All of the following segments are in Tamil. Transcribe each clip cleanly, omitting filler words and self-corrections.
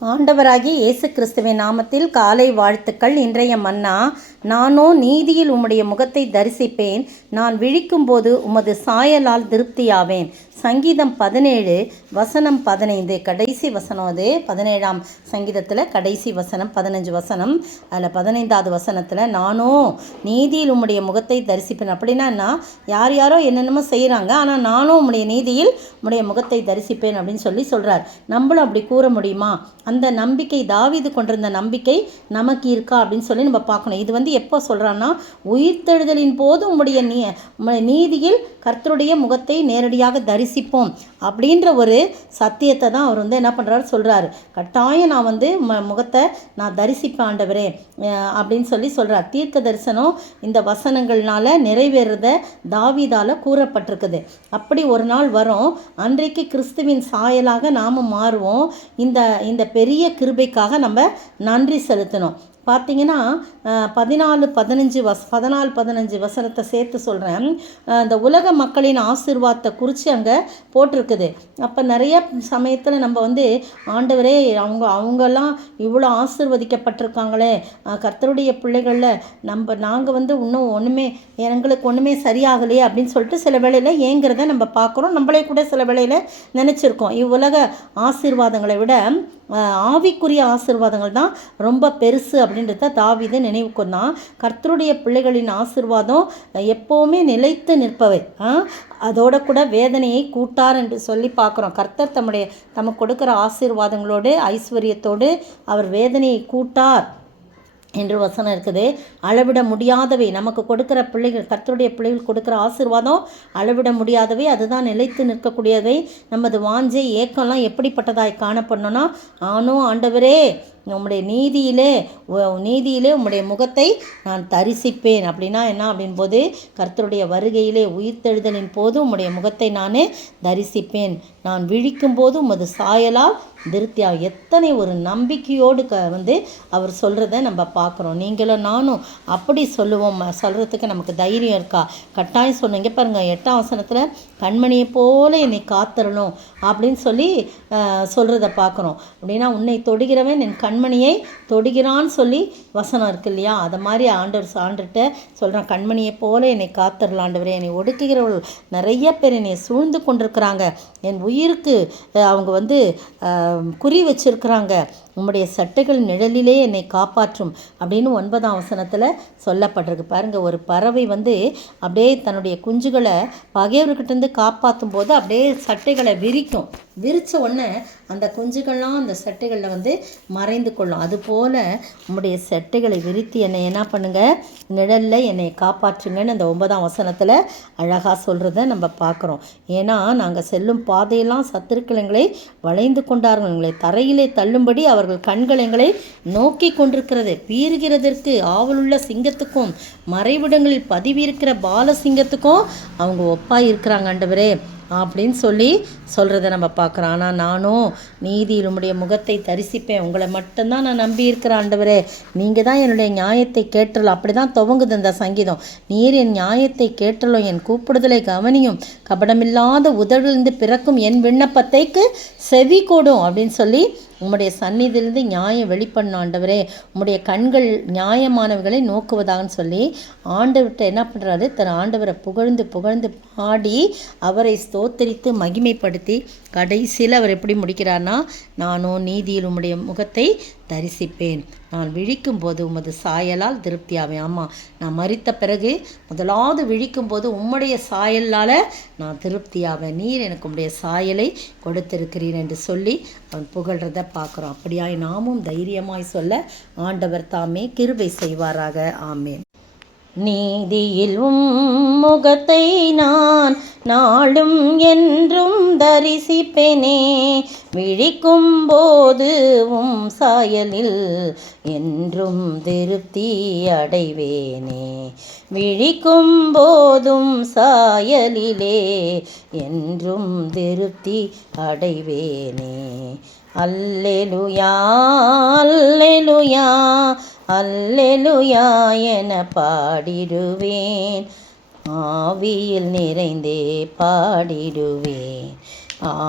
ஆண்டவராகிய இயேசு கிறிஸ்துவின் நாமத்தில் காலை வாழ்த்துக்கள். இன்றைய மன்னா, நானோ நீதியில் உம்முடைய முகத்தை தரிசிப்பேன், நான் விழிக்கும்போது உமது சாயலால் திருப்தியாவேன். சங்கீதம் 17:15 கடைசி வசனம். அது 17ஆம் சங்கீதத்தில் கடைசி வசனம், 15 வசனம். அதில் 15வது வசனத்தில் நானோ நீதியில் உம்முடைய முகத்தை தரிசிப்பேன். அப்படின்னா யார் யாரோ என்னென்னமோ செய்கிறாங்க, ஆனால் நானும் உம்முடைய நீதியில் உம்முடைய முகத்தை தரிசிப்பேன் அப்படின்னு சொல்கிறார். நம்மளும் அப்படி கூற முடியுமா? அந்த நம்பிக்கை, தாவீது கொண்டிருந்த நம்பிக்கை நமக்கு இருக்கா அப்படின்னு சொல்லி நம்ம பார்க்கணும். இது எப்போ சொல்கிறான்னா, உயிர்த்தெழுதலின் போது உம்முடைய நீதியில் கர்த்தருடைய முகத்தை நேரடியாக தரிசிப்போம் அப்படின்ற ஒரு சத்தியத்தை தான் அவர் என்ன பண்ணுறாரு சொல்கிறாரு. கட்டாயம் நான் முகத்தை நான் தரிசிப்பேன் ஆண்டவரே அப்படின்னு சொல்கிறார். தீர்க்க தரிசனம் இந்த வசனங்கள்னால நிறைவேறத தாவீதால் கூறப்பட்டிருக்குது. அப்படி ஒரு நாள் வரும், அன்றைக்கு கிறிஸ்துவின் சாயலாக நாம் மாறுவோம். இந்த பெரிய கிருபைக்காக நம்ம நன்றி செலுத்தணும். பார்த்தீங்கன்னா 14-15 வசனத்தை சேர்த்து சொல்கிறேன். இந்த உலக மக்களின் ஆசீர்வாதத்தை குறித்து அங்கே போட்டிருக்குது. அப்போ நிறைய சமயத்தில் நம்ம ஆண்டவரே அவங்கெல்லாம் இவ்வளோ ஆசீர்வதிக்கப்பட்டிருக்காங்களே, கர்த்தருடைய பிள்ளைகளில் நாங்கள் இன்னும் எங்களுக்கு ஒன்றுமே சரியாகலையே அப்படின்னு சொல்லிட்டு சில வேளையில் ஏங்கிறத நம்ம பார்க்குறோம். நம்மளே கூட சில வேளையில் நினச்சிருக்கோம். இவ்வுலக ஆசீர்வாதங்களை விட ஆவிக்குரிய ஆசீர்வாதங்கள் தான் ரொம்ப பெருசு அப்படின்றத தாவீது நினைவு கொண்டான். கர்த்தருடைய பிள்ளைகளின் ஆசீர்வாதம் எப்போவுமே நிலைத்து நிற்பவை. அதோட கூட வேதனையை கூட்டார் என்று சொல்லி பார்க்குறோம். கர்த்தர் தமக்கு கொடுக்குற ஆசீர்வாதங்களோடு ஐஸ்வர்யத்தோடு அவர் வேதனையை கூட்டார் என்று வசனம் இருக்குது. அளவிட முடியாதவை நமக்கு கொடுக்குற பிள்ளைகள், கர்த்தருடைய பிள்ளைகள் கொடுக்குற ஆசீர்வாதம் அளவிட முடியாதவை. அதுதான் நிலைத்து நிற்கக்கூடியவை. நமது வாஞ்சை ஏக்கம்லாம் எப்படிப்பட்டதாய் காணப்படணும்னா, ஆண்டவரே உம்முடைய நீதியிலே உம்முடைய முகத்தை நான் தரிசிப்பேன். அப்படின்னா என்ன அப்படின் போது, கர்த்தருடைய வருகையிலே உயிர்த்தெழுதலின் போது உம்முடைய முகத்தை நான் தரிசிப்பேன், நான் விழிக்கும் போது உமது சாயலால் திருப்தியாக. எத்தனை ஒரு நம்பிக்கையோடு அவர் சொல்கிறத நம்ம பார்க்குறோம். நீங்களும் நானும் அப்படி சொல்கிறதுக்கு நமக்கு தைரியம் இருக்கா? கட்டாயம் சொன்னீங்க பாருங்கள், 8ஆம் வசனத்தில் கண்மணியை போல என்னை காத்தரணும் அப்படின்னு சொல்கிறத பார்க்குறோம். அப்படின்னா உன்னை தொடுகிறவன் என் கண்மணியை தொடுகிறான்னு சொல்லி வசனம் இருக்கு இல்லையா? அதை மாதிரி ஆண்டர்கிட்ட சொல்கிறான், கண்மணியை போல என்னை காத்தரலாம் ஆண்டவரே. என்னை ஒடுக்குகிறவர்கள் நிறைய பேர் என்னை சூழ்ந்து கொண்டிருக்கிறாங்க, என் உயிருக்கு அவங்க குறி வச்சிருக்கிறாங்க, உம்முடைய சட்டைகள் நிழலிலே என்னை காப்பாற்றும் அப்படின்னு 9ஆம் வசனத்தில் சொல்லப்பட்டிருக்கு. பாருங்கள், ஒரு பறவை அப்படியே தன்னுடைய குஞ்சுகளை பகைவர்கிட்டேருந்து காப்பாற்றும் போது அப்படியே சட்டைகளை விரித்த உடனே அந்த குஞ்சுகள்லாம் அந்த சட்டைகளில் மறைந்து கொள்ளும். அதுபோல் உம்முடைய சட்டைகளை விரித்து என்னை என்ன பண்ணுங்க, நிழலில் என்னை காப்பாற்றுங்கன்னு அந்த 9ஆம் வசனத்தில் அழகாக சொல்கிறத நம்ம பார்க்குறோம். ஏன்னா நாங்கள் செல்லும் பாதையெல்லாம் சத்துருக்களை வளைந்து கொண்டார்கள், எங்களை தரையிலே தள்ளும்படி அவர்கள் கண்கள் எங்களை நோக்கி கொண்டிருக்கிறது. பீறுகிறதற்கு ஆவலுள்ள சிங்கத்துக்கும் மறைவிடங்களில் பதிவிருக்கிற பாலசிங்கத்துக்கும் அவங்க ஒப்பாக இருக்கிறாங்க ஆண்டவரே அப்படின்னு சொல்கிறத நம்ம பார்க்குறோம். ஆனால் நானும் நீதியில் உம்முடைய முகத்தை தரிசிப்பேன், உங்களை மட்டும்தான் நான் நம்பி இருக்கிறேன் ஆண்டவரே, நீங்கள் தான் என்னுடைய நியாயத்தை கேட்டலும். அப்படி தான் துவங்குது இந்த சங்கீதம். நீர் என் நியாயத்தை கேட்டலும், என் கூப்பிடுதலை கவனியும், கபடமில்லாத உதவிலிருந்து பிறக்கும் என் விண்ணப்பத்தைக்கு செவி கொடும் அப்படின்னு உம்முடைய சந்நிதியிலிருந்து நியாயம் வெளிப்படணும் ஆண்டவரே, உம்முடைய கண்கள் நியாயமானவர்களை நோக்குவதாகன்னு ஆண்டவர்கிட்ட என்ன பண்ணுறாரு, தன் ஆண்டவரை புகழ்ந்து பாடி அவரை ஸ்தோத்தரித்து மகிமைப்படுத்தி கடைசியில் அவர் எப்படி முடிக்கிறார்னா, நானும் நீதியில் உம்முடைய முகத்தை தரிசிப்பேன், நான் விழிக்கும் போது உமது சாயலால் திருப்தியாவேன். ஆமாம், நான் மரித்த பிறகு முதலாவது விழிக்கும் போது உம்முடைய சாயலால் நான் திருப்தியாவேன், நீர் எனக்கு உம்முடைய சாயலை கொடுத்திருக்கிறீர் என்று அவன் புகழ்கிறத பார்க்குறோம். அப்படியாய் நாமும் தைரியமாய் சொல்ல ஆண்டவர் தாமே கிருபை செய்வாராக. ஆமேன். நீதியில் முகத்தை நான் நாளும் என்றும் தரிசிப்பேனே, விழிக்கும் போது சாயலில் என்றும் திருப்தி அடைவேனே, விழிக்கும் போதும் சாயலிலே என்றும் திருப்தி அடைவேனே. அல்லேலூயா அல்லேலூயா அல்லேலூயா என பாடிடுவேன், ஆவியில் நிறைந்தே பாடிடுவேன்,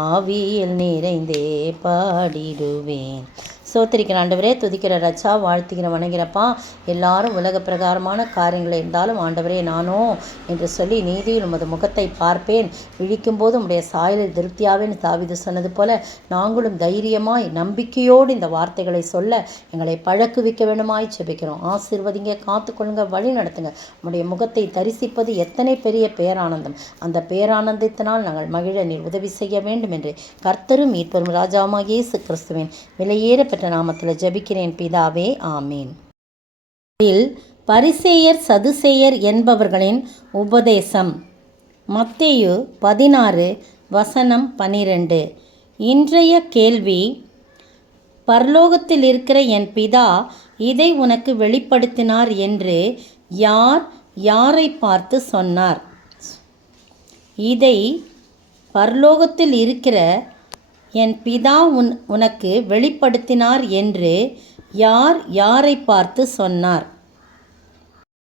ஆவியில் நிறைந்தே பாடிடுவேன். சோத்திரிக்கிற ஆண்டவரே, துதிக்கிற ரச்சா, வாழ்த்துக்கிற வணங்கிறப்பா. எல்லாரும் உலக பிரகாரமான காரியங்கள் இருந்தாலும் ஆண்டவரே நானோ என்று சொல்லி நீதியில் உமது முகத்தை பார்ப்பேன், விழிக்கும்போது உம்முடைய சாயலில் திருப்தியாவேன்னு தாவீது சொன்னது போல நாங்களும் தைரியமாய் நம்பிக்கையோடு இந்த வார்த்தைகளை சொல்ல எங்களை பழக்குவிக்க வேண்டுமாய் செபிக்கிறோம். ஆசீர்வதிங்க, காத்துக்கொள்ளுங்க, வழி நடத்துங்க. உம்முடைய முகத்தை தரிசிப்பது எத்தனை பெரிய பேரானந்தம். அந்த பேரானந்தத்தினால் நாங்கள் மகிழ நீர் உதவி செய்ய வேண்டும் என்று கர்த்தரும் மீட்பரும் ராஜாவாகிய இயேசு கிறிஸ்துவின் விலையேற பெற்ற நாமத்தில் ஜெபிக்கிறேன் பிதாவே, ஆமீன். இதில் பரிசேயர் சதுசேயர் என்பவர்களின் உபதேசம். மத்தேயு 16:12. இன்றைய கேள்வி: பரலோகத்தில் இருக்கிற என் பிதா இதை உனக்கு வெளிப்படுத்தினார் என்று யார் யாரை பார்த்து சொன்னார்? இதை பரலோகத்தில் இருக்கிற என் பிதா உனக்கு வெளிப்படுத்தினார் என்று யார் யாரை பார்த்து சொன்னார்?